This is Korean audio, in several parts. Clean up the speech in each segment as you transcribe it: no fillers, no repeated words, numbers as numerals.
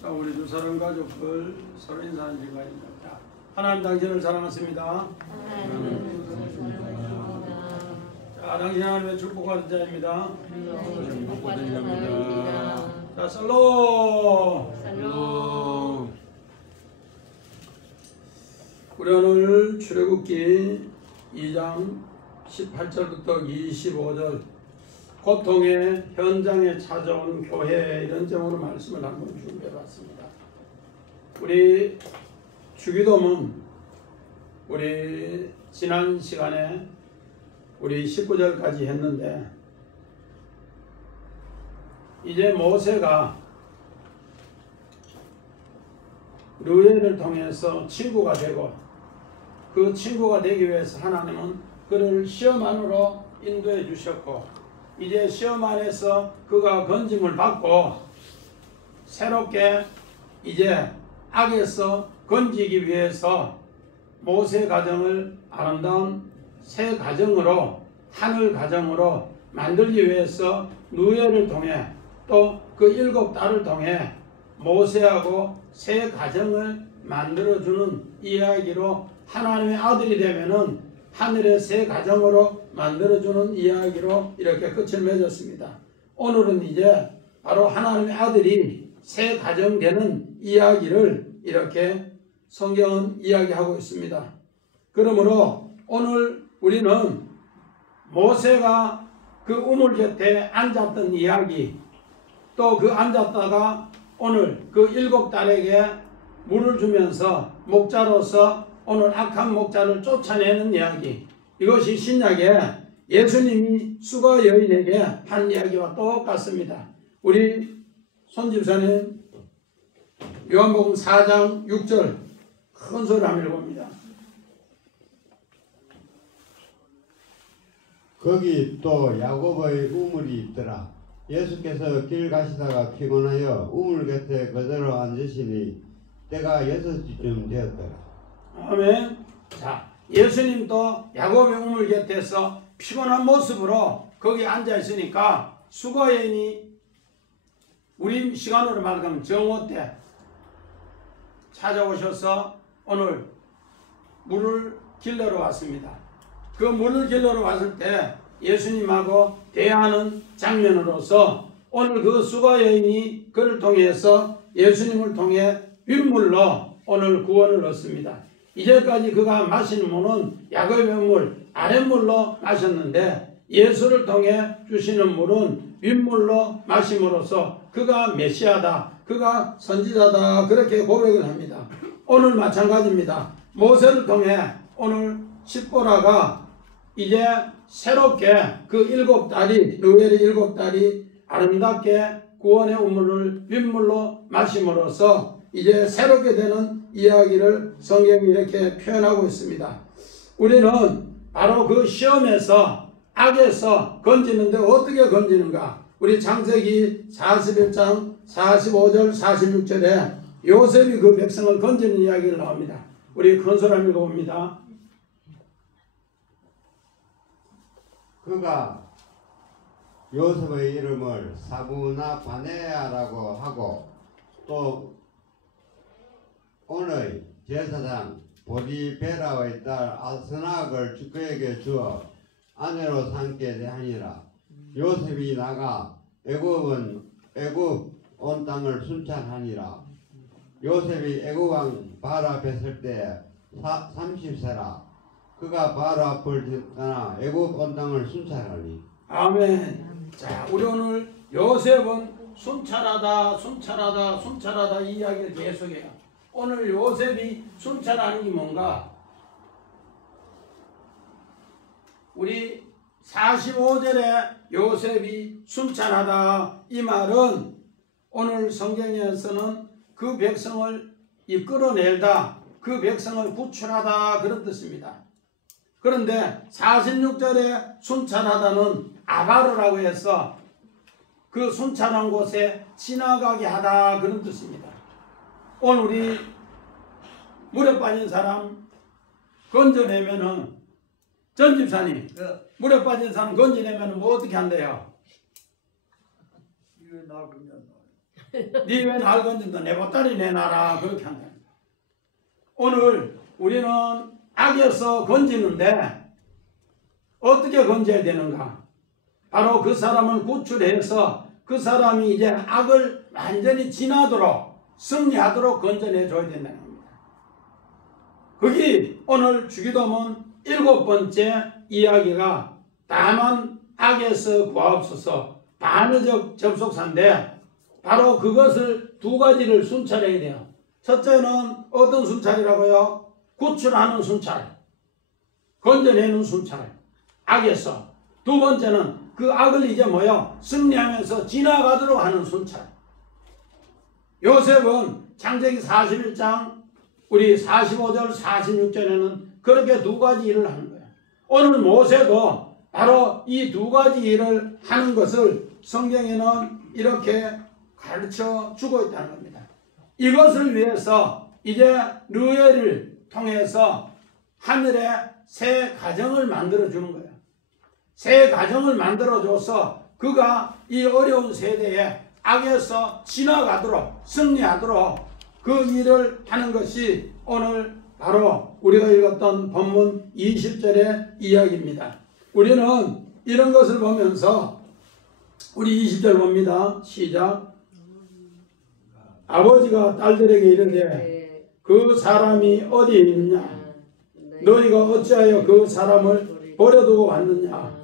자, 우리 두 사람 가족들 서로 인사하는 시간입니다. 하나님 당신을 사랑하십니다. 자, 당신 하나님의 축복받은 자입니다. 축복받은 자입니다. 자, 살로. 우리 오늘 출애굽기 2장 18절부터 25절 고통의 현장에 찾아온 교회 이런 제목으로 말씀을 한번 준비해봤습니다. 우리 주기도문 우리 지난 시간에 우리 19절까지 했는데 이제 모세가 르웨를 통해서 친구가 되고 그 친구가 되기 위해서 하나님은 그를 시험 안으로 인도해 주셨고 이제 시험 안에서 그가 건짐을 받고 새롭게 이제 악에서 건지기 위해서 모세 가정을 아름다운 새 가정으로 하늘 가정으로 만들기 위해서 누에를 통해 또 그 7달을 통해 모세하고 새 가정을 만들어주는 이야기로 하나님의 아들이 되면은 하늘의 새 가정으로 만들어주는 이야기로 이렇게 끝을 맺었습니다. 오늘은 이제 바로 하나님의 아들이 새 가정 되는 이야기를 이렇게 성경은 이야기하고 있습니다. 그러므로 오늘 우리는 모세가 그 우물 곁에 앉았던 이야기 또 그 앉았다가 오늘 그 7딸에게 물을 주면서 목자로서 오늘 악한 목자를 쫓아내는 이야기 이것이 신약에 예수님이 수거 여인에게 한 이야기와 똑같습니다. 우리 손집사님 요한복음 4장 6절 큰 소리로 한번 읽어봅니다. 거기 또 야곱의 우물이 있더라. 예수께서 길 가시다가 피곤하여 우물 곁에 그대로 앉으시니 때가 6시쯤 되었더라. 아멘. 자, 예수님도 야곱의 우물 곁에서 피곤한 모습으로 거기 앉아 있으니까 수거 여인이 우리 시간으로 말하면 정오 때 찾아오셔서 오늘 물을 길러러 왔습니다. 그 물을 길러러 왔을 때 예수님하고 대화하는 장면으로서 오늘 그 수거 여인이 그를 통해서 예수님을 통해 윗물로 오늘 구원을 얻습니다. 이제까지 그가 마시는 물은 야곱의 물, 아랫물로 마셨는데 예수를 통해 주시는 물은 윗물로 마심으로써 그가 메시아다, 그가 선지자다 그렇게 고백을 합니다. 오늘 마찬가지입니다. 모세를 통해 오늘 십보라가 이제 새롭게 그 7딸이 르웰의 7딸이 아름답게 구원의 우물을 윗물로 마심으로써 이제 새롭게 되는 이야기를 성경이 이렇게 표현하고 있습니다. 우리는 바로 그 시험에서 악에서 건지는데 어떻게 건지는가? 우리 창세기 41장 45절 46절에 요셉이 그 백성을 건지는 이야기를 나옵니다. 우리 큰 소리 한번 읽어봅니다. 그가 요셉의 이름을 사부나 바네아라고 하고 또 온의 제사장 보디베라의 딸 아스낙을 그에게 주어 아내로 삼게 하니라. 요셉이 나가 애굽 온 땅을 순찰하니라. 요셉이 애굽 왕 바라 뵀을 때 30세라. 그가 바로 앞을 떠나 애굽 온 땅을 순찰하니. 아멘. 자, 우리 오늘 요셉은 순찰하다 이 이야기를 계속해요. 오늘 요셉이 순찰하는 게 뭔가? 우리 45절에 요셉이 순찰하다 이 말은 오늘 성경에서는 그 백성을 이끌어내다, 그 백성을 구출하다 그런 뜻입니다. 그런데 46절에 순찰하다는 아바르라고 해서 그 순찰한 곳에 지나가게 하다 그런 뜻입니다. 오늘 우리 물에 빠진 사람 건져내면은 전집사님 물에 빠진 사람 건져내면은 뭐 어떻게 한대요? 이거 나오면 니 왜 날 건진다 내 보따리 내놔라 그렇게 한다. 오늘 우리는 악에서 건지는데 어떻게 건져야 되는가? 바로 그 사람을 구출해서 그 사람이 이제 악을 완전히 지나도록 승리하도록 건져내 줘야 된다는 겁니다. 거기 오늘 주기도문 7번째 이야기가 다만 악에서 구하옵소서 반의적 접속사인데 바로 그것을 두 가지를 순찰해야 돼요. 첫째는 어떤 순찰이라고요? 구출하는 순찰, 건져내는 순찰, 악에서. 두 번째는 그 악을 이제 뭐요? 승리하면서 지나가도록 하는 순찰. 요셉은 창세기 41장 우리 45절 46절에는 그렇게 두 가지 일을 하는 거예요. 오늘 모세도 바로 이 두 가지 일을 하는 것을 성경에는 이렇게 가르쳐 주고 있다는 겁니다. 이것을 위해서 이제 르웨를 통해서 하늘에 새 가정을 만들어 주는 거예요. 새 가정을 만들어 줘서 그가 이 어려운 세대에 악에서 지나가도록 승리하도록 그 일을 하는 것이 오늘 바로 우리가 읽었던 본문 20절의 이야기입니다. 우리는 이런 것을 보면서 우리 20절 봅니다. 시작. 아버지가 딸들에게 이르되 그 사람이 어디에 있느냐? 너희가 어찌하여 그 사람을 버려두고 왔느냐?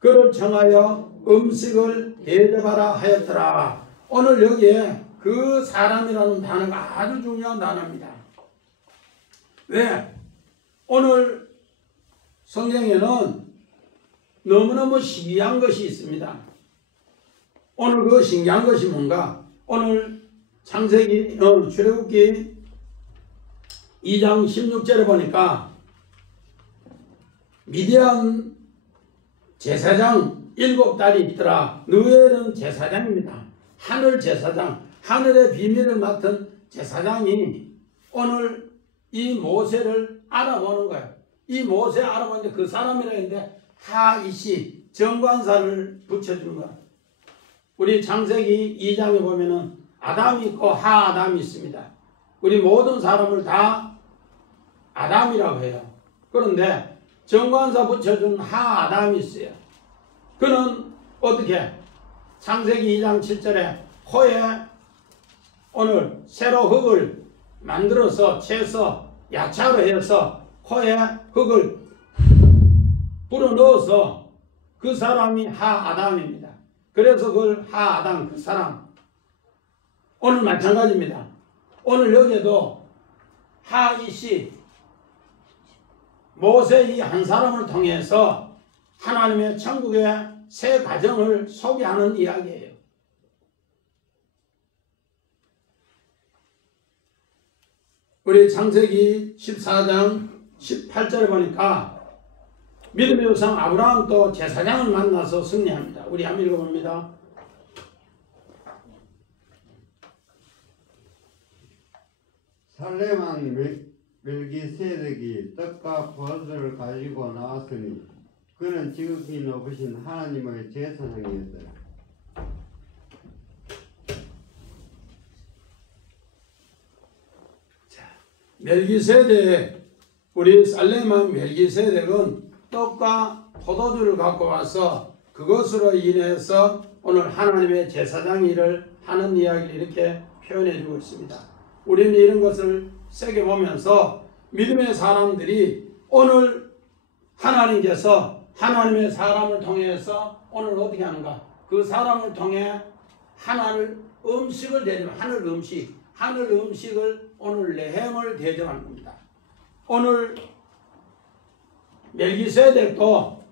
그를 청하여 음식을 대접하라 하였더라. 오늘 여기에 그 사람이라는 단어가 아주 중요한 단어입니다. 왜? 오늘 성경에는 너무너무 신기한 것이 있습니다. 오늘 그 신기한 것이 뭔가? 오늘 창세기, 출애굽기 2장 16절에 보니까 미디안 제사장 7딸이 있더라. 느엘은 제사장입니다. 하늘 제사장, 하늘의 비밀을 맡은 제사장이 오늘 이 모세를 알아보는 거예요. 이 모세 알아보는데 그 사람이라 했는데 하이시 정관사를 붙여주는 거예요. 우리 창세기 2장에 보면은 아담이 있고 하아담이 있습니다. 우리 모든 사람을 다 아담이라고 해요. 그런데 정관사 붙여준 하아담이 있어요. 그는 어떻게? 창세기 2장 7절에 호에 오늘 새로 흙을 만들어서 채서 야차로 해서 호에 흙을 불어 넣어서 그 사람이 하아담입니다. 그래서 그걸 하아담, 그 사람. 오늘 마찬가지입니다. 오늘 여기에도 하이시 모세 이 한 사람을 통해서 하나님의 천국의 새 가정을 소개하는 이야기예요. 우리 창세기 14장 18절에 보니까 믿음의 조상 아브라함도 제사장을 만나서 승리합니다. 우리 한번 읽어봅니다. 살렘 왕 멜기세덱이 떡과 버섯을 가지고 나왔으니 그는 지극히 높으신 하나님의 제사장이었더라. 멜기세덱, 우리 살렘 왕 멜기세덱은 떡과 포도주를 갖고 와서 그것으로 인해서 오늘 하나님의 제사장 일을 하는 이야기를 이렇게 표현해 주고 있습니다. 우리는 이런 것을 세게 보면서 믿음의 사람들이 오늘 하나님께서 하나님의 사람을 통해서 오늘 어떻게 하는가? 그 사람을 통해 하나님 음식을 대접, 하늘 음식을 오늘 레헴을 대접하는 겁니다. 오늘 멜기세덱도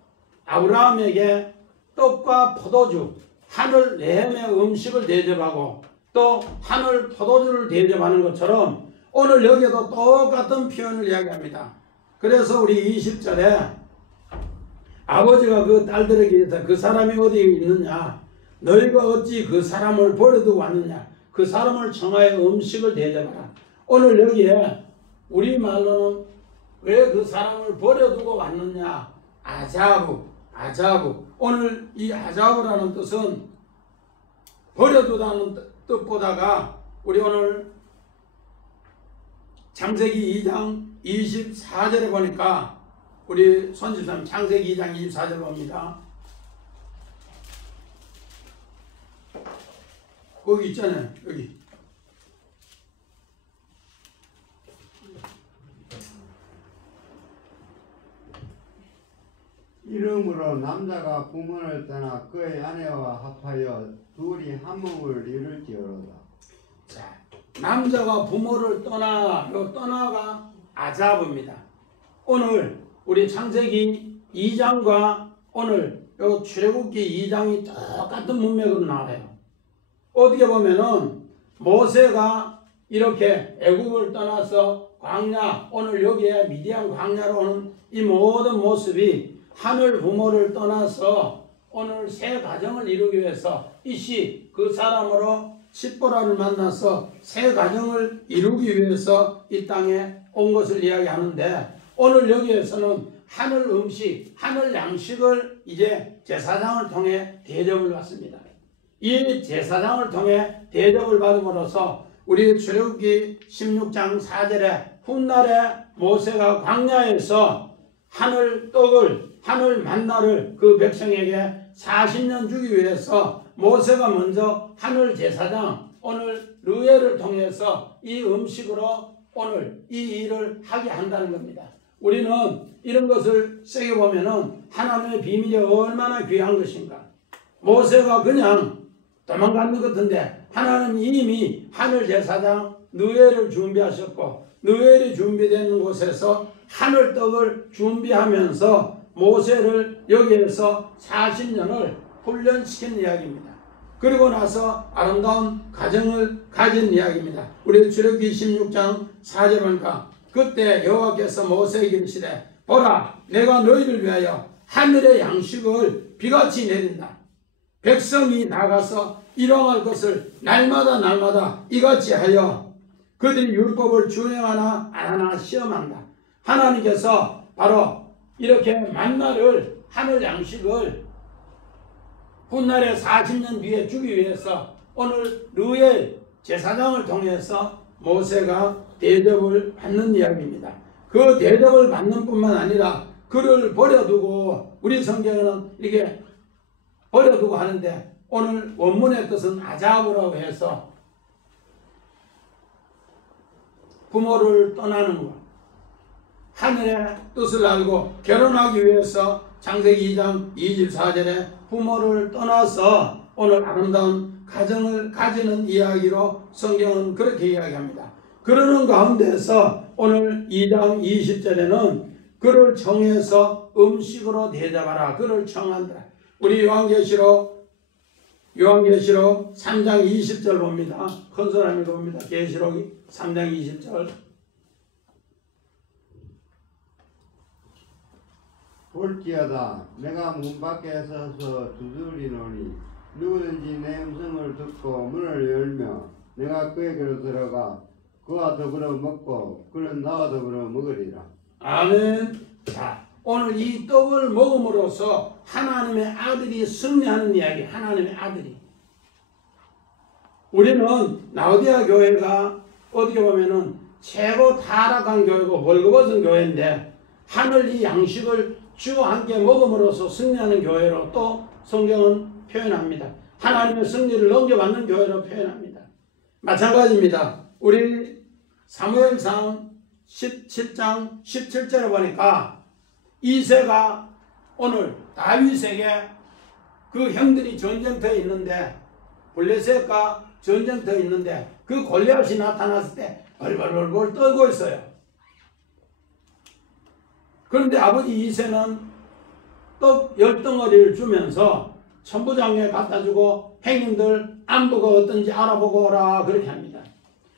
아브라함에게 떡과 포도주, 하늘 레헴의 음식을 대접하고 또 하늘 포도주를 대접하는 것처럼 오늘 여기에도 똑같은 표현을 이야기합니다. 그래서 우리 20절에 아버지가 그 딸들에게 이르되 그 사람이 어디에 있느냐? 너희가 어찌 그 사람을 버려두고 왔느냐? 그 사람을 청하여 음식을 대접하라. 오늘 여기에 우리말로는 왜 그 사람을 버려두고 왔느냐? 아자브. 오늘 이 아자브라는 뜻은 버려두다는 뜻보다가 우리 오늘 창세기 2장 24절에 보니까 우리 손집사님 창세기 2장 24절 봅니다. 거기 있잖아요. 여기. 이름으로 남자가 부모를 떠나 그의 아내와 합하여 둘이 한 몸을 이룰지어로다. 자, 남자가 부모를 떠나가 아잡입니다. 오늘 우리 창세기 2장과 오늘 요 출애굽기 2장이 똑같은 문맥으로 나와요. 어떻게 보면은 모세가 이렇게 애굽을 떠나서 광야, 오늘 여기에 미디안 광야로 오는 이 모든 모습이 하늘 부모를 떠나서 오늘 새 가정을 이루기 위해서 이씨 그 사람으로 십보라를 만나서 새 가정을 이루기 위해서 이 땅에 온 것을 이야기하는데, 오늘 여기에서는 하늘 음식, 하늘 양식을 이제 제사장을 통해 대접을 받습니다. 이 제사장을 통해 대접을 받음으로써 우리 출애굽기 16장 4절에 훗날에 모세가 광야에서 하늘 떡을, 하늘 만나를 그 백성에게 40년 주기 위해서 모세가 먼저 하늘 제사장, 오늘 르웨를 통해서 이 음식으로 오늘 이 일을 하게 한다는 겁니다. 우리는 이런 것을 세게 보면은 하나님의 비밀이 얼마나 귀한 것인가. 모세가 그냥 도망가는 것 같은데 하나님 이미 하늘 제사장 느웨를 준비하셨고, 느웨이 준비된 곳에서 하늘 떡을 준비하면서 모세를 여기에서 40년을 훈련시킨 이야기입니다. 그리고 나서 아름다운 가정을 가진 이야기입니다. 우리 출애굽기 16장 4절 보니까 그때 여호와께서 모세에게 이르시되 보라, 내가 너희를 위하여 하늘의 양식을 비같이 내린다. 백성이 나가서 일용할 것을 날마다 이같이 하여 그들이 율법을 준행하나 안 하나 시험한다. 하나님께서 바로 이렇게 만나를, 하늘 양식을 훗날에 40년 뒤에 주기 위해서 오늘 르웨 제사장을 통해서 모세가 대접을 받는 이야기입니다. 그 대접을 받는 뿐만 아니라 그를 버려두고, 우리 성경에는 이렇게 버려두고 하는데 오늘 원문의 뜻은 아잡이라고 해서 부모를 떠나는 것, 하늘의 뜻을 알고 결혼하기 위해서 창세기 2장 24절에 부모를 떠나서 오늘 아름다운 가정을 가지는 이야기로 성경은 그렇게 이야기합니다. 그러는 가운데서 오늘 2장 20절에는 그를 청해서 음식으로 대접하라, 그를 청한다. 우리 요한계시록 3장 20절 봅니다. 큰 사람이 봅니다. 계시록 3장 20절. 볼지어다 내가 문 밖에 서서 두드리노니 누구든지 내 음성을 듣고 문을 열며 내가 그에게로 들어가 그와 더불어 먹고 그는 나와 더불어 먹으리라. 아멘. 자, 오늘 이 떡을 먹음으로써 하나님의 아들이 승리하는 이야기. 하나님의 아들이. 우리는 라오디아 교회가 어떻게 보면은 최고 타락한 교회고 벌거벗은 교회인데 하늘 이 양식을 주와 함께 먹음으로써 승리하는 교회로 또 성경은 표현합니다. 하나님의 승리를 넘겨받는 교회로 표현합니다. 마찬가지입니다. 우리 사무엘상 17장 17절에 보니까 이새가 오늘 다윗에게 그 형들이 전쟁터에 있는데, 블레셋과 전쟁터에 있는데 그 골리앗이 나타났을 때 벌벌벌 떨고 있어요. 그런데 아버지 이새는 떡 10덩어리를 주면서 천부장에 갖다 주고 행님들 안부가 어떤지 알아보고 오라 그렇게 합니다.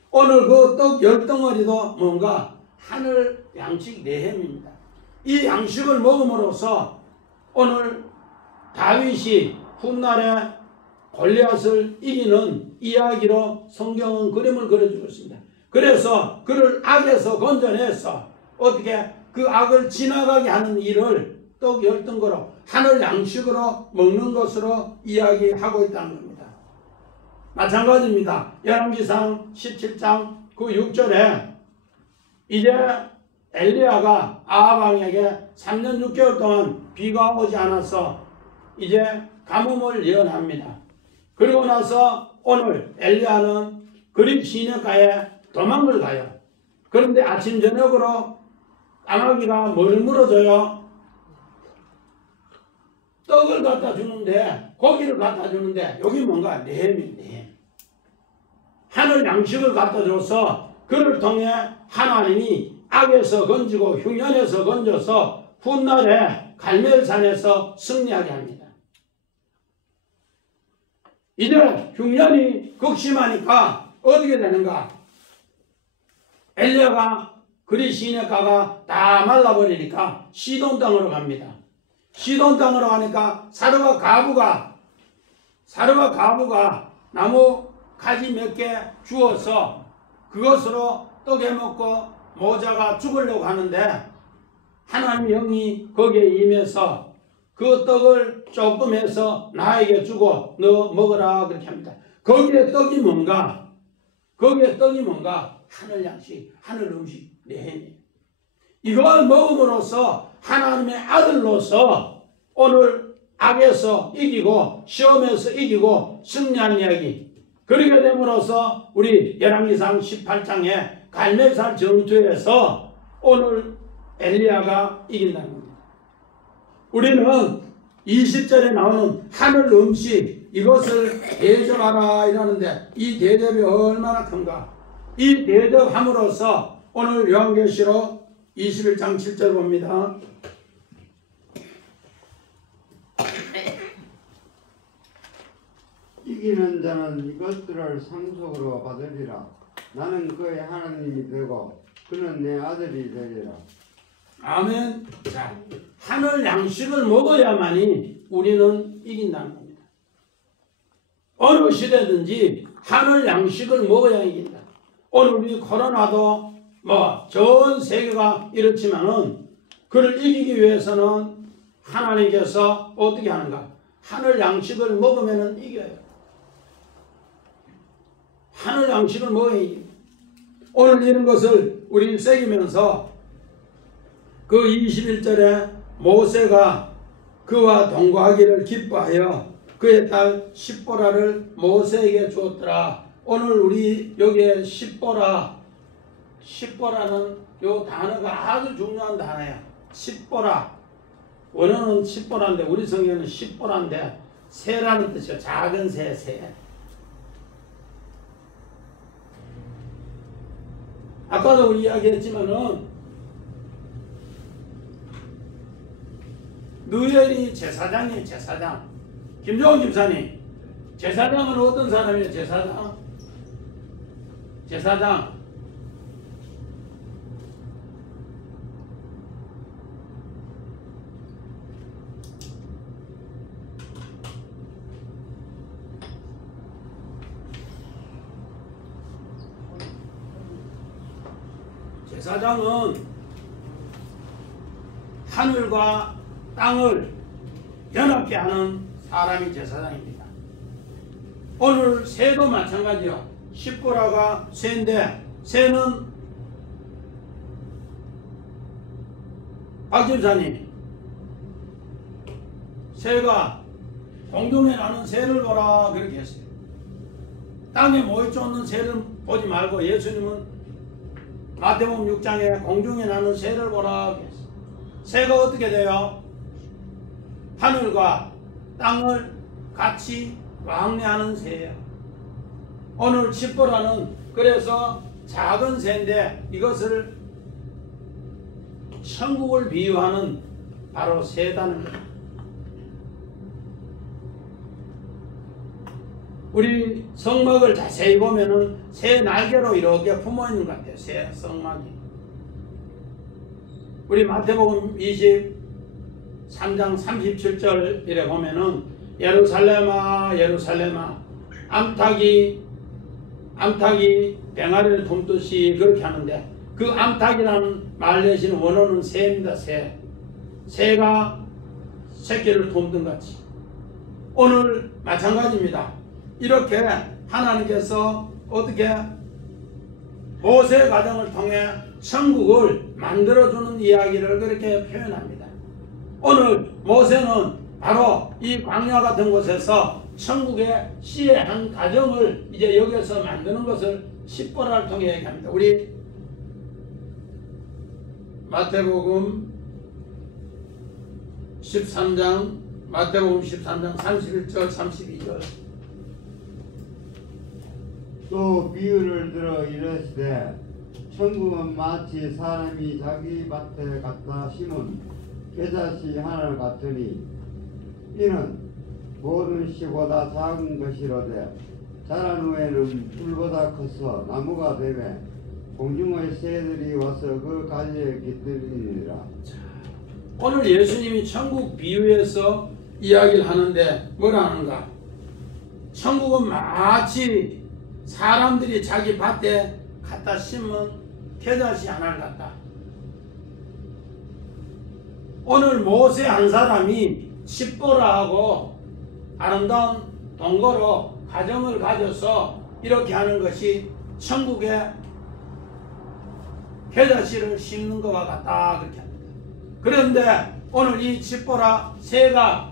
오늘 그 떡 10덩어리도 뭔가 하늘 양식 내햄입니다. 이 양식을 먹음으로써 오늘 다윗이 훗날에 골리앗을 이기는 이야기로 성경은 그림을 그려주고 있습니다. 그래서 그를 악에서 건져내서 어떻게 그 악을 지나가게 하는 일을 떡 10덩어리로 하늘 양식으로 먹는 것으로 이야기하고 있다는 겁니다. 마찬가지입니다. 열왕기상 17장 그 6절에 이제 엘리야가 아합 왕에게 3년 6개월 동안 비가 오지 않아서 이제 가뭄을 예언합니다. 그리고 나서 오늘 엘리야는 그립 시내가에 도망을 가요. 그런데 아침 저녁으로 까마귀가 뭘 물어줘요? 떡을 갖다 주는데, 고기를 갖다 주는데, 여기 뭔가 내햄이에요. 하늘 양식을 갖다 줘서 그를 통해 하나님이 악에서 건지고 흉년에서 건져서 훗날에 갈멜산에서 승리하게 합니다. 이제 흉년이 극심하니까 어떻게 되는가? 엘리야가 그리 시내가가 다 말라버리니까 시돈 땅으로 갑니다. 시돈 땅으로 가니까 사르와 가부가 나무 가지 몇 개 주어서 그것으로 떡 해먹고 모자가 죽으려고 하는데 하나님의 영이 거기에 임해서 그 떡을 조금 해서 나에게 주고 너 먹으라 그렇게 합니다. 거기에 떡이 뭔가? 하늘 양식, 하늘 음식, 내햄이에요. 이걸 먹음으로써 하나님의 아들로서 오늘 악에서 이기고 시험에서 이기고 승리한 이야기. 그렇게 됨으로써 우리 열왕기상 18장에 갈멜산 전투에서 오늘 엘리야가 이긴다는 겁니다. 우리는 20절에 나오는 하늘 음식 이것을 대접하라 이러는데 이 대접이 얼마나 큰가. 이 대접함으로써 오늘 요한계시록 21장 7절 봅니다. 이기는 자는 이것들을 상속으로 받으리라. 나는 그의 하나님이 되고 그는 내 아들이 되리라. 아멘. 자, 하늘 양식을 먹어야만이 우리는 이긴다는 겁니다. 어느 시대든지 하늘 양식을 먹어야 이긴다. 오늘 우리 코로나도 전 세계가 이렇지만은 그를 이기기 위해서는 하나님께서 어떻게 하는가? 하늘 양식을 먹으면은 이겨요. 하늘 양식을 먹어야 이깁니다. 오늘 이런 것을 우리 새기면서 그 21절에 모세가 그와 동거하기를 기뻐하여 그의 딸 십보라를 모세에게 주었더라. 오늘 우리 여기에 십보라는 요 단어가 아주 중요한 단어야. 십보라. 원어는 십보라인데 우리 성경에는 십보라인데 새라는 뜻이요. 작은 새. 아까도 우리 이야기했지만은 느엘이 제사장이에요. 제사장. 김종훈 집사님, 제사장은 어떤 사람이에요? 제사장. 제사장은 하늘과 땅을 연합케 하는 사람이 제사장입니다. 오늘 새도 마찬가지요. 십보라가 새인데 새는 박 집사님, 새가 공중에 나는 새를 보라 그렇게 했어요. 땅에 모여쫓는 새를 보지 말고 예수님은 마태복음 6장에 공중에 나는 새를 보라 그랬어요. 새가 어떻게 돼요? 하늘과 땅을 같이 왕래하는 새예요. 오늘 십보라는 그래서 작은 새인데 이것을 천국을 비유하는 바로 새다는 거예요. 우리 성막을 자세히 보면은 새 날개로 이렇게 품어 있는 것 같아요. 새 성막이. 우리 마태복음 23장 37절에 보면은 예루살렘아 예루살렘아 암탉이 병아리를 품듯이 그렇게 하는데 그 암탉이라는 말 대신 원어는 새입니다. 새가 새끼를 품든 같이 오늘 마찬가지입니다. 이렇게 하나님께서 어떻게 모세 과정을 통해 천국을 만들어주는 이야기를 그렇게 표현합니다. 오늘 모세는 바로 이 광야 같은 곳에서 천국의 씨의 한 가정을 이제 여기서 만드는 것을 십보라를 통해 얘기합니다. 우리 마태복음 13장 31절 32절 또 비유를 들어 이르시되 천국은 마치 사람이 자기 밭에 갖다 심은 겨자씨 하나 같으니 이는 모든 씨보다 작은 것이로되 자란 후에는 풀보다 커서 나무가 되매 공중의 새들이 와서 그 가지에 깃들이니라. 오늘 예수님이 천국 비유에서 이야기를 하는데 뭐라 하는가? 천국은 마치 사람들이 자기 밭에 갖다 심은 겨자씨 하나를 갖다. 오늘 모세 한 사람이 십보라 하고 아름다운 동거로 가정을 가져서 이렇게 하는 것이 천국에 겨자씨를 심는 것과 같다 그렇게 합니다. 그런데 오늘 이 십보라 새가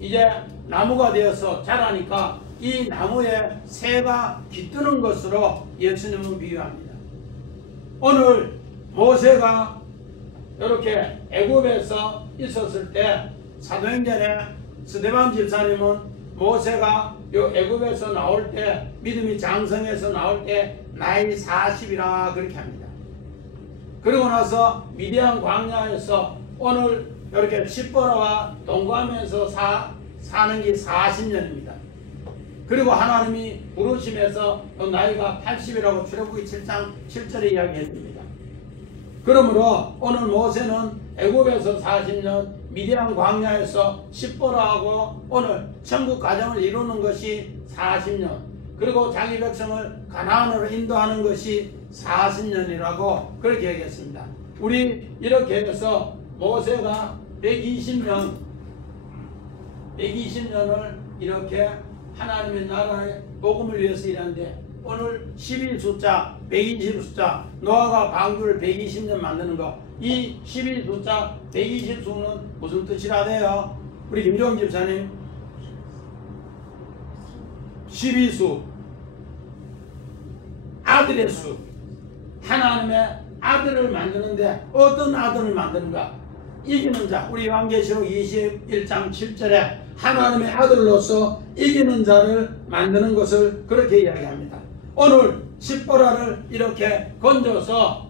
이제 나무가 되어서 자라니까 이 나무에 새가 깃드는 것으로 예수님은 비유합니다. 오늘 모세가 이렇게 애굽에서 있었을 때 사도행전에 스데반 집사님은 모세가 요 애굽에서 나올 때 믿음이 장성해서 나올 때 나이 40이라 그렇게 합니다. 그리고 나서 미디안 광야에서 오늘 이렇게 십보라와 동거하면서 사는 게 40년입니다. 그리고 하나님이 부르심에서 나이가 80이라고 출애굽기 7장 7절에 이야기했습니다. 그러므로 오늘 모세는 애굽에서 40년, 미디안 광야에서 십보라하고 오늘 천국 가정을 이루는 것이 40년, 그리고 자기 백성을 가나안으로 인도하는 것이 40년이라고 그렇게 얘기했습니다. 우리 이렇게 해서 모세가 120년을 이렇게 하나님의 나라의 복음을 위해서 일하는데 오늘 11 숫자, 120 숫자, 노아가 방주를 120년 만드는 거, 이 11 숫자, 120 수는 무슨 뜻이라대요? 우리 김종원 집사님 12수 아들의 수, 하나님의 아들을 만드는데 어떤 아들을 만드는가? 이기는 자, 우리 요한계시록 21장 7절에 하나님의 아들로서 이기는 자를 만드는 것을 그렇게 이야기합니다. 오늘 십보라를 이렇게 건져서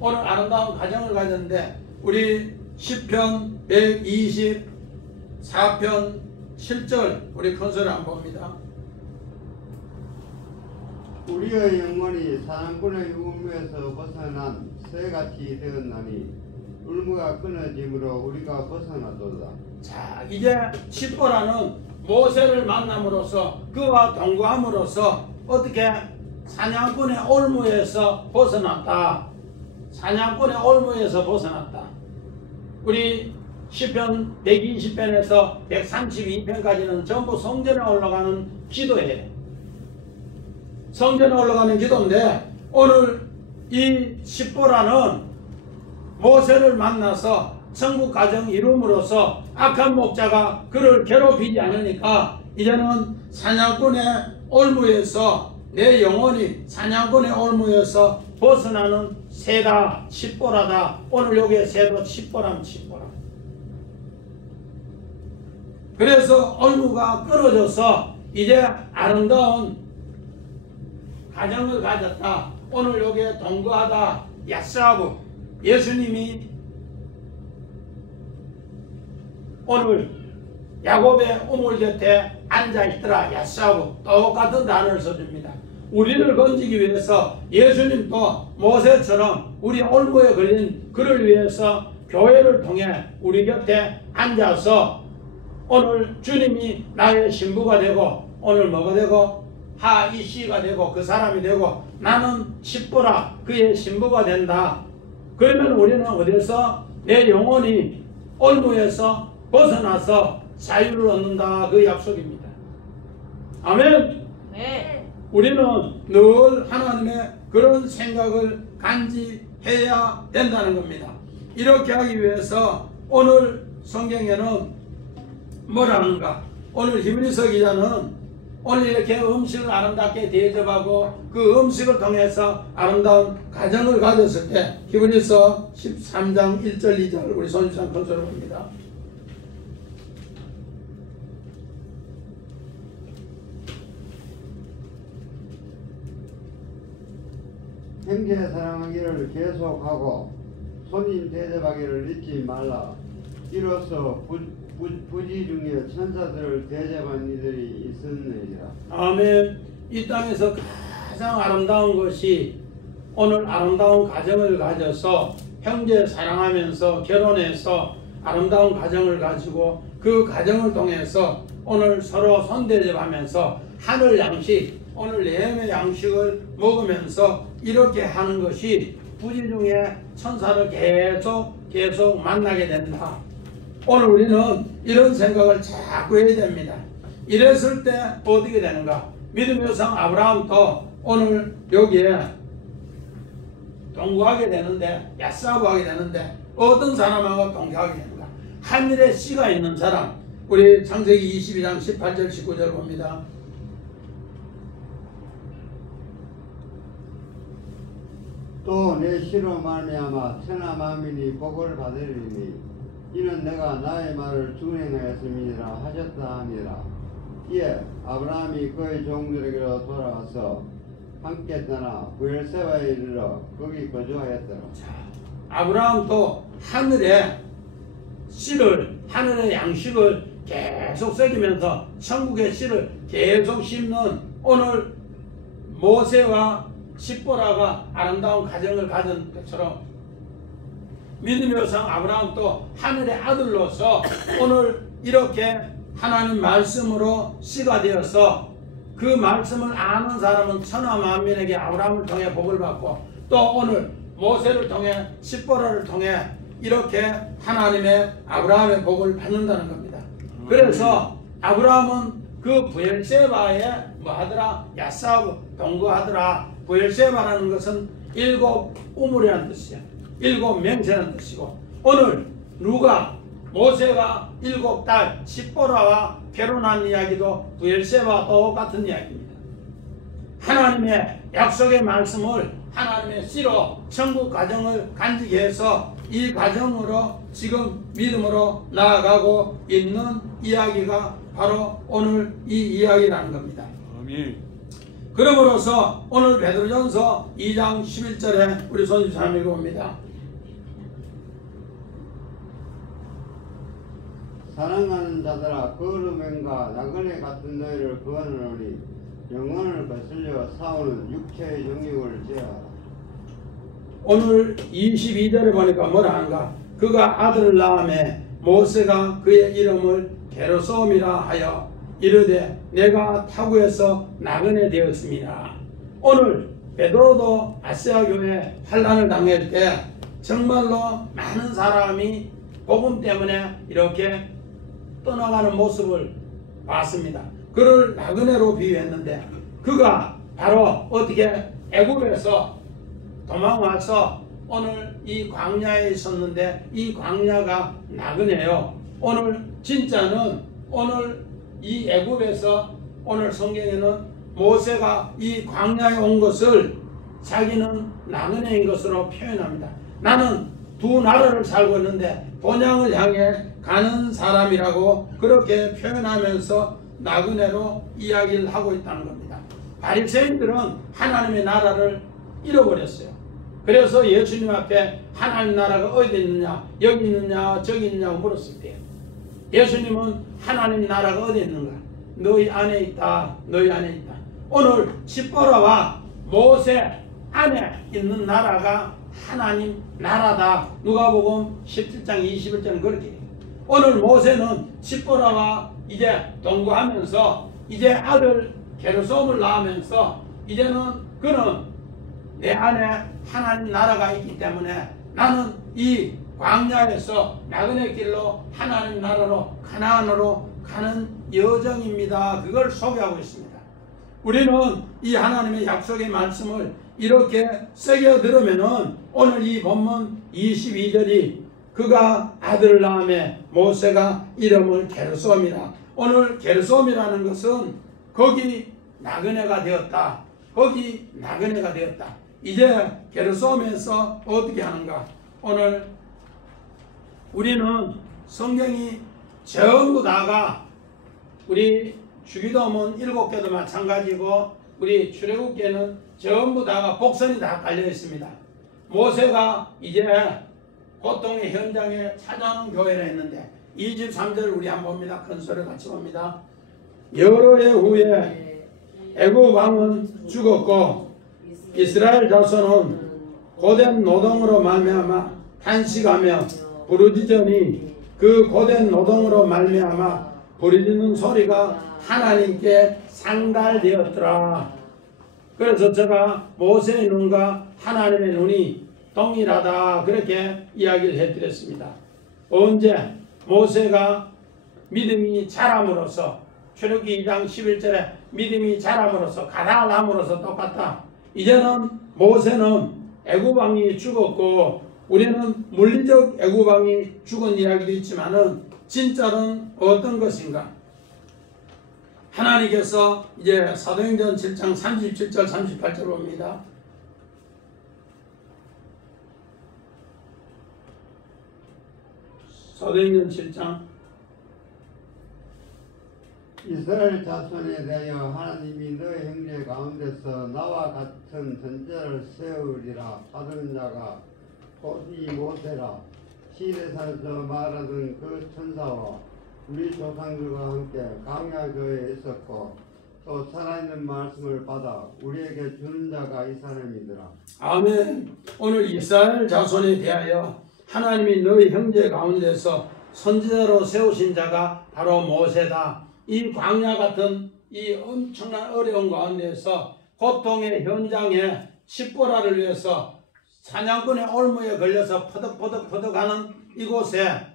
오늘 아름다운 가정을 가졌는데 우리 시편 124편 7절 우리 컨설을 한번 봅니다. 우리의 영혼이 사람꾼의 유무에서 벗어난 새같이 되었나니 울무가 끊어짐으로 우리가 벗어나도다. 자, 이제 십보라는 모세를 만남으로써 그와 동거함으로써 어떻게 사냥꾼의 올무에서 벗어났다. 사냥꾼의 올무에서 벗어났다. 우리 시편 120편에서 132편까지는 전부 성전에 올라가는 기도예요. 성전에 올라가는 기도인데 오늘 이 십보라는 모세를 만나서 천국 가정 이룸으로써 악한 목자가 그를 괴롭히지 않으니까 이제는 사냥꾼의 올무에서 내 영혼이 사냥꾼의 올무에서 벗어나는 새다, 십보라다. 오늘 여기에 새도 십보라면 십보라. 그래서 올무가 끊어져서 이제 아름다운 가정을 가졌다. 오늘 여기에 동거하다. 야사부 예수님이 오늘 야곱의 우물 곁에 앉아있더라. 야사부 똑같은 단어를 써줍니다. 우리를 건지기 위해서 예수님도 모세처럼 우리 올무에 걸린 그를 위해서 교회를 통해 우리 곁에 앉아서 오늘 주님이 나의 신부가 되고 오늘 뭐가 되고 하이씨가 되고 그 사람이 되고 나는 십보라 그의 신부가 된다. 그러면 우리는 어디서 내 영혼이 올무에서 벗어나서 자유를 얻는다. 그 약속입니다. 아멘. 네. 우리는 늘 하나님의 그런 생각을 간직해야 된다는 겁니다. 이렇게 하기 위해서 오늘 성경에는 뭐라 하는가? 오늘 히브리서 기자는 오늘 이렇게 음식을 아름답게 대접하고 그 음식을 통해서 아름다운 가정을 가졌을 때 히브리서 13장 1절 2절 우리 손주상 컨소를 봅니다. 형제 사랑하기를 계속하고 손님 대접하기를 잊지 말라. 이로써 부지 중에 천사들을 대접한 이들이 있었느니라. 아멘. 이 땅에서 가장 아름다운 것이 오늘 아름다운 가정을 가져서 형제 사랑하면서 결혼해서 아름다운 가정을 가지고 그 가정을 통해서 오늘 서로 손대접하면서 하늘 양식, 오늘 예외 양식을 먹으면서 이렇게 하는 것이 부지 중에 천사를 계속 만나게 된다. 오늘 우리는 이런 생각을 자꾸 해야 됩니다. 이랬을 때 어떻게 되는가? 믿음의 성 아브라함도 오늘 여기에 동거하게 되는데, 야사부하게 되는데 어떤 사람하고 동거하게 되는가? 하늘에 씨가 있는 사람. 우리 창세기 22장 18절 19절 봅니다. 또 내 씨로 말미암아 천하 만민이 복을 받으리니 이는 내가 나의 말을 준행하였음이니라 하셨다 하니라. 이에 아브라함이 그의 종들에게로 돌아와서 함께 떠나 부엘세바에 이르러 거기 거주하였더라. 아브라함도 하늘의 씨를, 하늘의 양식을 계속 새기면서 천국의 씨를 계속 심는 오늘 모세와 십보라가 아름다운 가정을 가진 것처럼 믿음의 성 아브라함도 하늘의 아들로서 오늘 이렇게 하나님 말씀으로 씨가 되어서 그 말씀을 아는 사람은 천하 만민에게 아브라함을 통해 복을 받고 또 오늘 모세를 통해 십보라를 통해 이렇게 하나님의 아브라함의 복을 받는다는 겁니다. 그래서 아브라함은 그 부엘세바에 뭐 하더라? 야사부 동거하더라. 부엘세바라는 것은 일곱 우물이라는 뜻이야. 일곱 명세라는 뜻이고 오늘 누가 모세가 일곱 딸 십보라와 결혼한 이야기도 부엘세바와 똑같은 이야기입니다. 하나님의 약속의 말씀을 하나님의 씨로 천국 가정을 간직해서 이 가정으로 지금 믿음으로 나아가고 있는 이야기가 바로 오늘 이 이야기라는 겁니다. 아멘. 그러므로서 오늘 베드로전서 2장 11절에 우리 손주사님 읽어봅니다. 사랑하는 자들아 거룩함과 나그네 같은 너희를 구하노니 영혼을 거슬려 싸우는 육체의 정욕을 제하라. 오늘 22절에 보니까 뭐라 하는가? 그가 아들을 낳음에 모세가 그의 이름을 게르솜이라 하여 이르되 내가 타국에서 나그네 되었습니다. 오늘 베드로도 아시아 교회 환난을 당할 때 정말로 많은 사람이 복음 때문에 이렇게 떠나가는 모습을 봤습니다. 그를 나그네로 비유했는데 그가 바로 어떻게 애굽에서 도망와서 오늘 이 광야에 있었는데 이 광야가 나그네요. 오늘 진짜는 오늘 이 애굽에서 오늘 성경에는 모세가 이 광야에 온 것을 자기는 나그네인 것으로 표현합니다. 나는 두 나라를 살고 있는데 본향을 향해 가는 사람이라고 그렇게 표현하면서 나그네로 이야기를 하고 있다는 겁니다. 바리새인들은 하나님의 나라를 잃어버렸어요. 그래서 예수님 앞에 하나님 나라가 어디 있느냐, 여기 있느냐, 저기 있느냐고 물었을 때 예수님은 하나님 나라가 어디 있는가? 너희 안에 있다. 너희 안에 있다. 오늘 십보라와 모세 안에 있는 나라가 하나님 나라다. 누가복음 17장 21절은 그렇게 해요. 오늘 모세는 십보라와 이제 동거하면서 이제 아들 게르솜을 낳으면서 이제는 그는 내 안에 하나님 나라가 있기 때문에 나는 이 광야에서 나그네 길로 하나님 나라로 가나안으로 가는 여정입니다. 그걸 소개하고 있습니다. 우리는 이 하나님의 약속의 말씀을 이렇게 새겨 들으면은 오늘 이 본문 22절이 그가 아들을 낳음에 모세가 이름을 게르솜이라. 오늘 게르솜이라는 것은 거기 나그네가 되었다. 거기 나그네가 되었다. 이제 게르솜에서 어떻게 하는가? 오늘 우리는 성경이 전부 다가 우리 주기도문 7개도 마찬가지고 우리 출애굽기에는 전부 다가 복선이 다 깔려 있습니다. 모세가 이제 고통의 현장에 찾아오는 교회를 했는데 23절 우리 한번 봅니다. 큰 소리 같이 봅니다. 여러 해 후에 애굽 왕은 죽었고 이스라엘 자손은 고된 노동으로 말미암아 탄식하며 부르짖으니 그 고된 노동으로 말미암아 부르짖는 소리가 하나님께 상달되었더라. 그래서 제가 모세의 눈과 하나님의 눈이 동일하다 그렇게 이야기를 해드렸습니다. 언제 모세가 믿음이 자람으로써 출애굽기 2장 11절에 믿음이 자람으로써 가당을 함으로써 똑같다. 이제는 모세는 애굽 왕이 죽었고 우리는 물리적 애굽 왕이 죽은 이야기도 있지만은 진짜는 어떤 것인가? 하나님께서 이제 사도행전 7장 37절 38절 봅니다. 사도행전 7장 이스라엘 자손에 대하여 하나님이 너희 형제 가운데서 나와 같은 선지자를 세우리라 하던 자가 곧 이 모세라. 시내산에서 말하던 그 천사와 우리 조상들과 함께 광야교에 있었고 또 살아있는 말씀을 받아 우리에게 주는 자가 이 사람이더라. 아멘. 오늘 이스라엘 자손에 대하여 하나님이 너희 형제 가운데서 선지자로 세우신 자가 바로 모세다. 이 광야 같은 이 엄청난 어려운 가운데서 고통의 현장에 십보라를 위해서 사냥꾼의 올무에 걸려서 퍼덕퍼덕하는 이곳에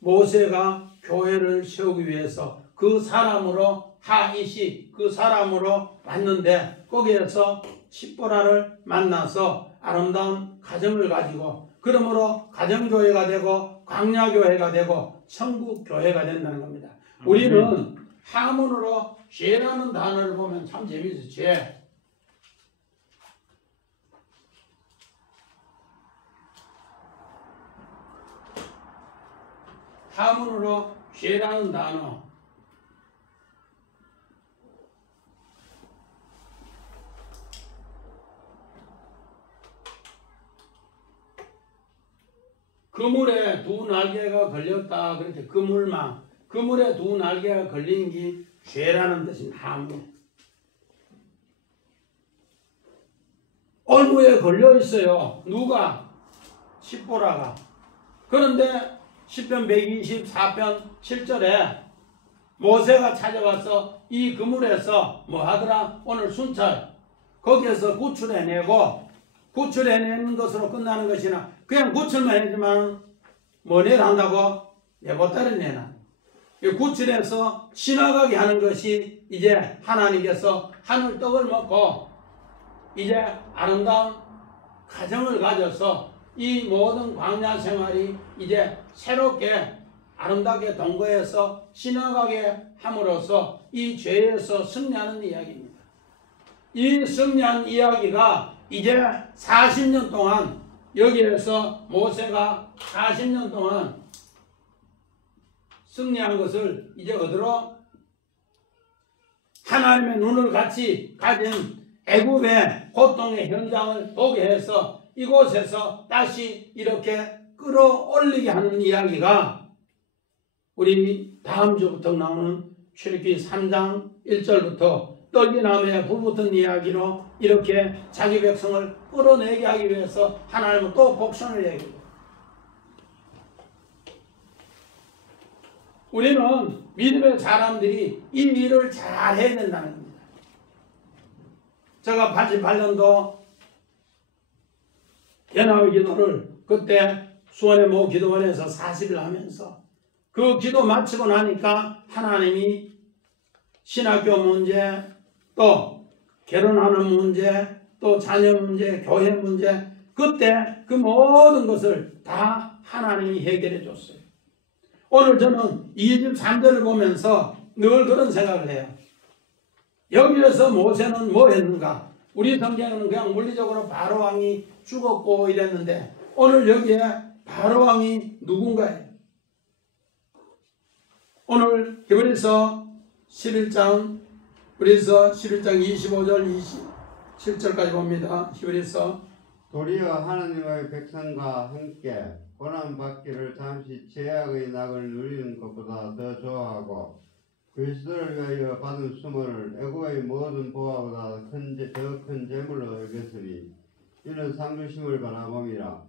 모세가 교회를 세우기 위해서 그 사람으로 하이시 그 사람으로 왔는데 거기에서 십보라를 만나서 아름다운 가정을 가지고 그러므로 가정교회가 되고 광야교회가 되고 천국교회가 된다는 겁니다. 우리는 하문으로 죄라는 단어를 보면 참 재미있어요. 죄. 하문으로 죄라는 단어. 그물에 두 날개가 걸렸다. 그렇게 그물망. 그물에 두 날개가 걸린 게 죄라는 뜻인 하문. 올무에 걸려 있어요. 누가? 십보라가. 그런데 10편 124편 7절에 모세가 찾아와서 이 그물에서 뭐 하더라? 오늘 순찰. 거기에서 구출해내고 구출해내는 것으로 끝나는 것이나 그냥 구출만 해지만 뭐 내라 한다고? 내보따리 내나. 구출해서 지나가게 하는 것이 이제 하나님께서 하늘 떡을 먹고 이제 아름다운 가정을 가져서 이 모든 광야 생활이 이제 새롭게 아름답게 동거해서 지나가게 함으로써 이 죄에서 승리하는 이야기입니다. 이 승리한 이야기가 이제 40년 동안 여기에서 모세가 40년 동안 승리한 것을 이제 어디로? 하나님의 눈을 같이 가진 애굽의 고통의 현장을 보게 해서 이곳에서 다시 이렇게 끌어올리게 하는 이야기가 우리 다음 주부터 나오는 출애굽기 3장 1절부터 떨기나무에 불붙은 이야기로 이렇게 자기 백성을 끌어내게 하기 위해서 하나님은 또 복선을 얘기해요. 우리는 믿음의 사람들이 이 일을 잘 해야 된다는 겁니다. 제가 88년도 연합의 기도를 그때 수원의 모 기도원에서 40일 하면서 그 기도 마치고 나니까 하나님이 신학교 문제, 또 결혼하는 문제, 또 자녀 문제, 교회 문제, 그때 그 모든 것을 다 하나님이 해결해 줬어요. 오늘 저는 23절을 보면서 늘 그런 생각을 해요. 여기에서 모세는 뭐 했는가? 우리 성경에는 그냥 물리적으로 바로왕이 죽었고 이랬는데 오늘 여기에 바로왕이 누군가요? 오늘 히브리서 11장 25절 27절까지 봅니다. 히브리서 도리어 하나님의 백성과 함께 고난받기를 잠시 죄악의 낙을 누리는 것보다 더 좋아하고 그리스도를 위하여 받은 수모를 애고의 모든 보화보다 더 큰 재물로 여겼으니 이는 상주심을 바라봄이라.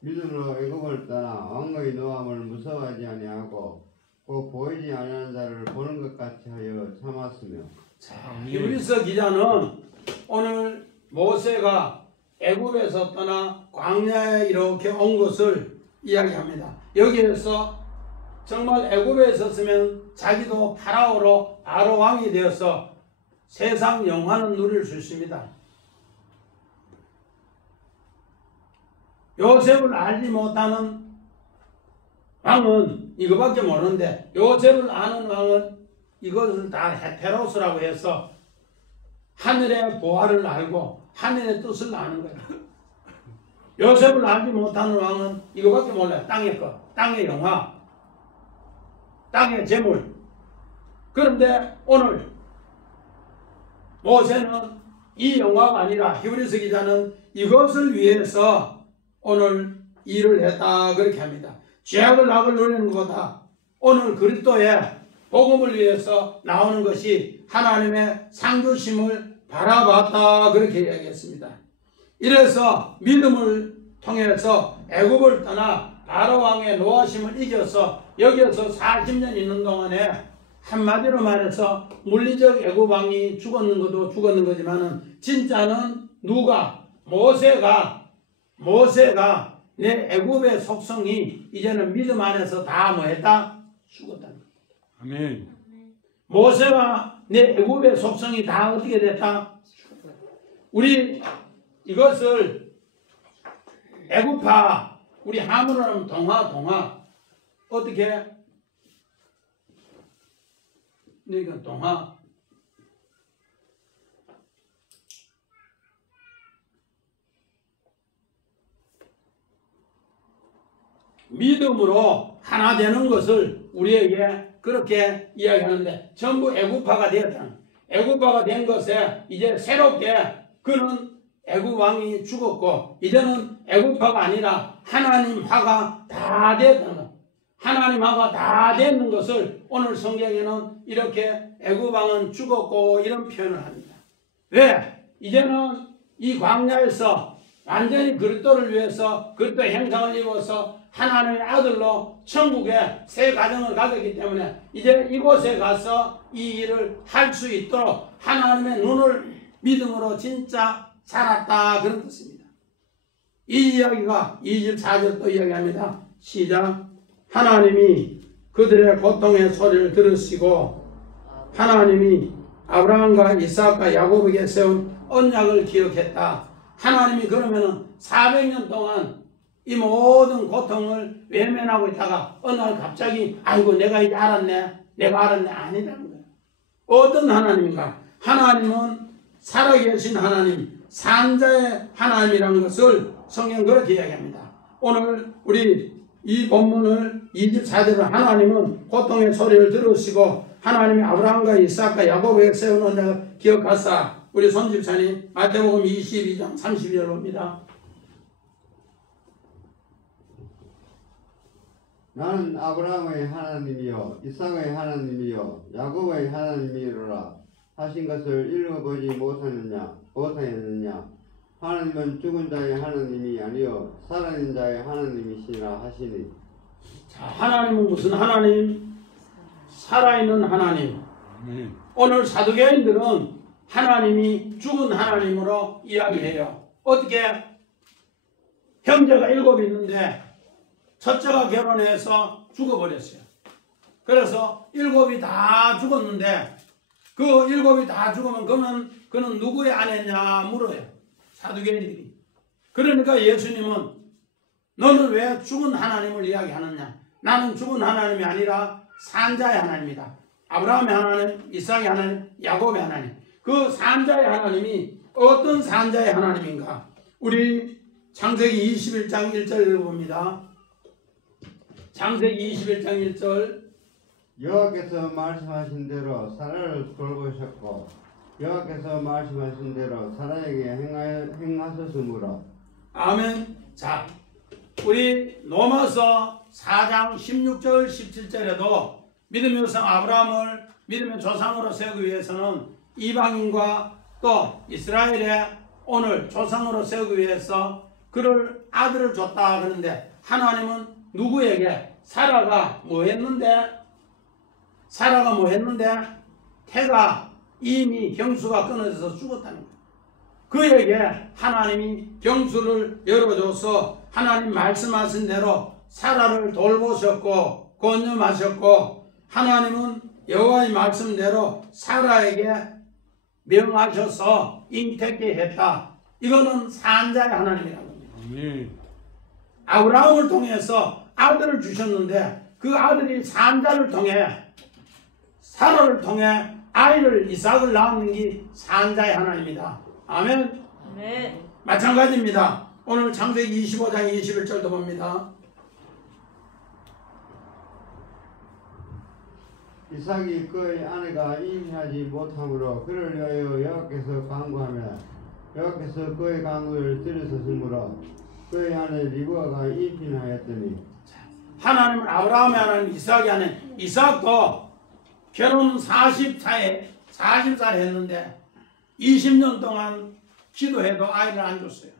믿음으로 애굽을 떠나 왕의 노함을 무서워하지 아니하고 곧 보이지 아니하는 자를 보는 것 같이 하여 참았으며. 히브리서 기자는 오늘 모세가 애굽에서 떠나 광야에 이렇게 온 것을 이야기합니다. 여기에서 정말 애굽에 있었으면 자기도 파라오로 바로 왕이 되어서 세상 영화는 누릴 수 있습니다. 요셉을 알지 못하는 왕은 이거밖에 모르는데 요셉을 아는 왕은 이것을 다 헤테로스라고 해서 하늘의 보화를 알고 하늘의 뜻을 아는 거예요. 요셉을 알지 못하는 왕은 이거밖에 몰라요. 땅의 것, 땅의 영화, 땅의 재물. 그런데 오늘 모세는 이 영화가 아니라 히브리서 기자는 이것을 위해서 오늘 일을 했다 그렇게 합니다. 죄악을 낙을 누리는 것보다 오늘 그리스도의 복음을 위해서 나오는 것이 하나님의 상주심을 바라봤다 그렇게 이야기했습니다. 이래서 믿음을 통해서 애굽을 떠나 바로 왕의 노하심을 이겨서 여기에서 40년 있는 동안에 한마디로 말해서 물리적 애굽 왕이 죽었는 것도 죽었는 거지만은 진짜는 누가 모세가 내 애굽의 속성이 이제는 믿음 안에서 다 뭐했다? 죽었다는 거예요. 아멘. 모세와 내 애굽의 속성이 다 어떻게 됐다? 우리 이것을 애굽파 우리 한문으로 하면 동화 어떻게? 그러니까 동화 믿음으로 하나 되는 것을 우리에게 그렇게 이야기하는데 전부 애굽파가 되었다. 애굽파가 된 것에 이제 새롭게 그는 애굽 왕이 죽었고 이제는 애굽파가 아니라 하나님화가 다 됐다는 것. 하나님화가 다 되는 것을 오늘 성경에는 이렇게 애굽 왕은 죽었고 이런 표현을 합니다. 왜? 이제는 이 광야에서 완전히 그리스도를 위해서 그리스도의 형상을 입어서 하나님의 아들로 천국에 새 가정을 가졌기 때문에 이제 이곳에 가서 이 일을 할 수 있도록 하나님의 눈을 믿음으로 진짜 살았다 그런 뜻입니다. 이 이야기가 24절 또 이야기합니다. 시작. 하나님이 그들의 고통의 소리를 들으시고 하나님이 아브라함과 이삭과 야곱에게 세운 언약을 기억했다. 하나님이 그러면은 400년 동안 이 모든 고통을 외면하고 있다가 어느 날 갑자기 아이고 내가 이제 알았네 아니라는 거예요. 어떤 하나님인가? 하나님은 살아계신 하나님, 산자의 하나님이라는 것을 성경 그렇게 이야기합니다. 오늘 우리 이 본문을 24절을 하나님은 고통의 소리를 들으시고 하나님이 아브라함과 이삭과 야곱에게 세운 언약을 기억하사 우리 손집사님 마태복음 22장 32절 봅니다. 나는 아브라함의 하나님이요 이삭의 하나님이요 야곱의 하나님이로라 하신 것을 읽어보지 못하였느냐. 하나님은 죽은 자의 하나님이 아니요 살아있는 자의 하나님이시라 하시니. 자, 하나님은 무슨 하나님? 살아있는 하나님. 오늘 사두개인들은 하나님이 죽은 하나님으로 이야기해요. 어떻게? 형제가 7 있는데 첫째가 결혼해서 죽어버렸어요. 그래서 7이 다 죽었는데 그 일곱이 다 죽으면 그는 누구의 아내냐 물어요. 사두개인들이. 그러니까 예수님은 너는 왜 죽은 하나님을 이야기하느냐? 나는 죽은 하나님이 아니라 산자의 하나님이다. 아브라함의 하나님, 이삭의 하나님, 야곱의 하나님. 그 산자의 하나님이 어떤 산자의 하나님인가? 우리 창세기 21장 1절 읽어봅니다. 창세기 21장 1절. 여호와께서 말씀하신 대로 사라를 돌보셨고 여호와께서 말씀하신 대로 사라에게 행하셨으므로. 아멘. 자, 우리 로마서 4장 16절 17절에도 믿음의 성 아브라함을 믿음의 조상으로 세우기 위해서는 이방인과 또 이스라엘의 오늘 조상으로 세우기 위해서 그를 아들을 줬다 그러는데 하나님은 누구에게? 사라가 뭐 했는데? 태가 이미 경수가 끊어져서 죽었다는 거예요. 그에게 하나님이 경수를 열어줘서 하나님 말씀하신 대로 사라를 돌보셨고 권념하셨고 하나님은 여호와의 말씀대로 사라에게 명하셔서 잉태케 했다. 이거는 산자의 하나님이라는 겁니다. 아브라함을 통해서 아들을 주셨는데 그 아들이 산자를 통해 사라를 통해 아이를 이삭을 낳는 게 산자의 하나님이다. 아멘. 아멘. 마찬가지입니다. 오늘 창세기 25장 21절도 봅니다. 이삭이 그의 아내가 임신하지 못하므로 그를 위하여 여호와께서 간구하며 여호와께서 그의 간구를 들으셨으므로 그의 아내 리브가가 임신하였더니. 하나님은 아브라함의 하나님, 이삭의 하나님. 이삭도 결혼 40살 했는데 20년 동안 기도해도 아이를 안 줬어요.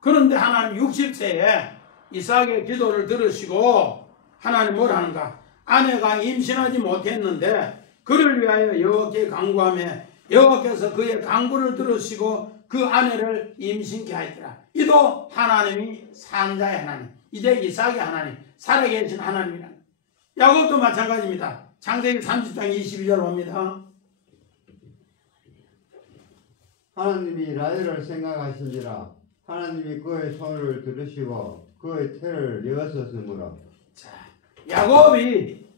그런데 하나님 60세에 이삭의 기도를 들으시고 하나님 뭘 하는가? 아내가 임신하지 못했는데 그를 위하여 여호와께 간구하며 여호와께서 그의 간구를 들으시고 그 아내를 임신케 하였더라. 이도 하나님이 산자의 하나님, 이제 이삭의 하나님, 살아계신 하나님이라. 야곱도 마찬가지입니다. 창세기 30장 22절 봅니다. 하나님이 라헬을 생각하신지라 하나님이 그의 소원을 들으시고 그의 태를 여었으므로. 자, 야곱이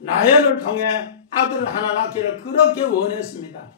라헬을 통해 아들을 하나 낳기를 그렇게 원했습니다.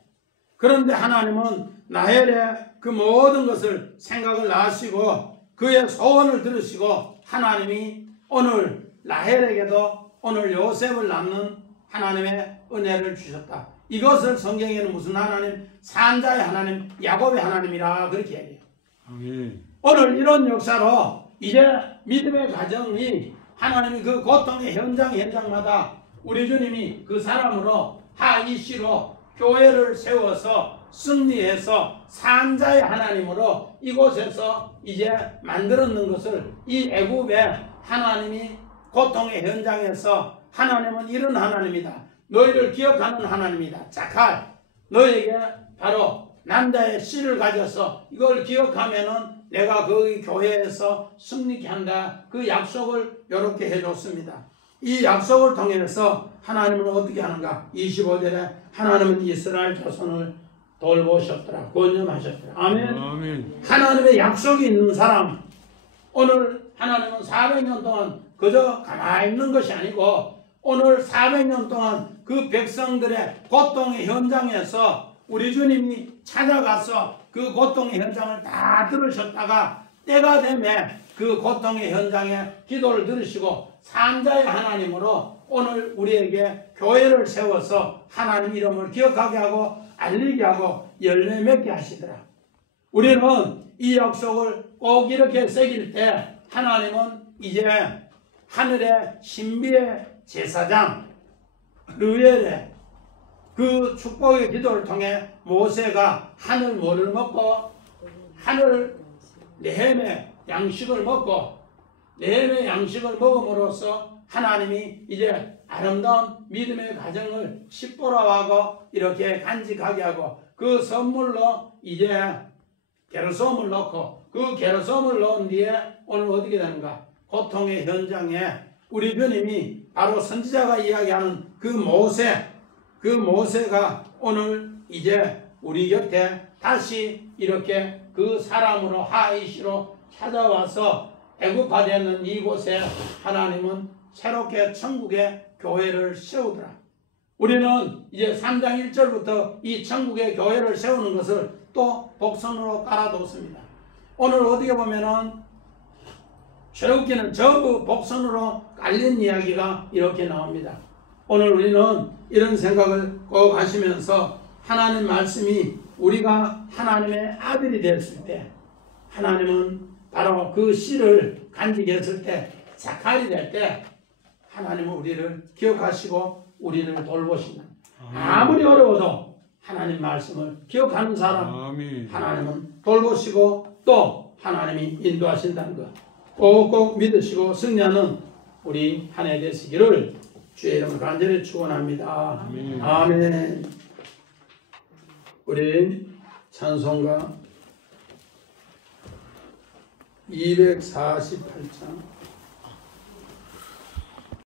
그런데 하나님은 라헬의 그 모든 것을 생각을 하시고 그의 소원을 들으시고 하나님이 오늘 라헬에게도 오늘 요셉을 낳는 하나님의 은혜를 주셨다. 이것을 성경에는 무슨 하나님? 산자의 하나님, 야곱의 하나님이라 그렇게 얘기해요. 오늘 이런 역사로 이제 믿음의 가정이 하나님이 그 고통의 현장마다 우리 주님이 그 사람으로 하이시로 교회를 세워서 승리해서 산자의 하나님으로 이곳에서 이제 만들었는 것을 이 애굽에 하나님이 고통의 현장에서 하나님은 이런 하나님이다. 너희를 기억하는 하나님이다. 자칼 너에게 바로 남자의 씨를 가져서 이걸 기억하면은 내가 그 교회에서 승리케 한다. 그 약속을 이렇게 해줬습니다. 이 약속을 통해서 하나님은 어떻게 하는가? 25절에 하나님은 이스라엘 자손을 돌보셨더라. 권념하셨더라. 아멘. 아멘. 하나님의 약속이 있는 사람, 오늘 하나님은 400년 동안 그저 가만히 있는 것이 아니고 오늘 400년 동안 그 백성들의 고통의 현장에서 우리 주님이 찾아가서 그 고통의 현장을 다 들으셨다가 때가 되면 그 고통의 현장에 기도를 들으시고 산자의 하나님으로 오늘 우리에게 교회를 세워서 하나님 이름을 기억하게 하고 알리게 하고 열매 맺게 하시더라. 우리는 이 약속을 꼭 이렇게 새길 때 하나님은 이제 하늘의 신비의 제사장 르웰의 그 축복의 기도를 통해 모세가 하늘 모를 먹고 하늘 네헴의 양식을 먹고 네헴의 양식을 먹음으로써 하나님이 이제 아름다운 믿음의 가정을 십보라하고 이렇게 간직하게 하고 그 선물로 이제 게르솜을 넣고 그 게르솜을 넣은 뒤에 오늘 어떻게 되는가? 고통의 현장에 우리 주님이 바로 선지자가 이야기하는 그 모세 그 모세가 오늘 이제 우리 곁에 다시 이렇게 그 사람으로 하이시로 찾아와서 애굽하되는 이곳에 하나님은 새롭게 천국의 교회를 세우더라. 우리는 이제 3장 1절부터 이 천국의 교회를 세우는 것을 또 복선으로 깔아뒀습니다. 오늘 어떻게 보면은 최욱기는 전부 복선으로 깔린 이야기가 이렇게 나옵니다. 오늘 우리는 이런 생각을 꼭 하시면서 하나님 말씀이 우리가 하나님의 아들이 됐을 때 하나님은 바로 그 씨를 간직했을 때 자칼이 될 때 하나님은 우리를 기억하시고 우리를 돌보신다. 아무리 어려워도 하나님 말씀을 기억하는 사람 하나님은 돌보시고 또 하나님이 인도하신다는 것 꼭꼭 믿으시고 승리하는 우리 한 해 되시기를 주의 이름으로 간절히 축원합니다. 아멘. 우리 찬송가 248장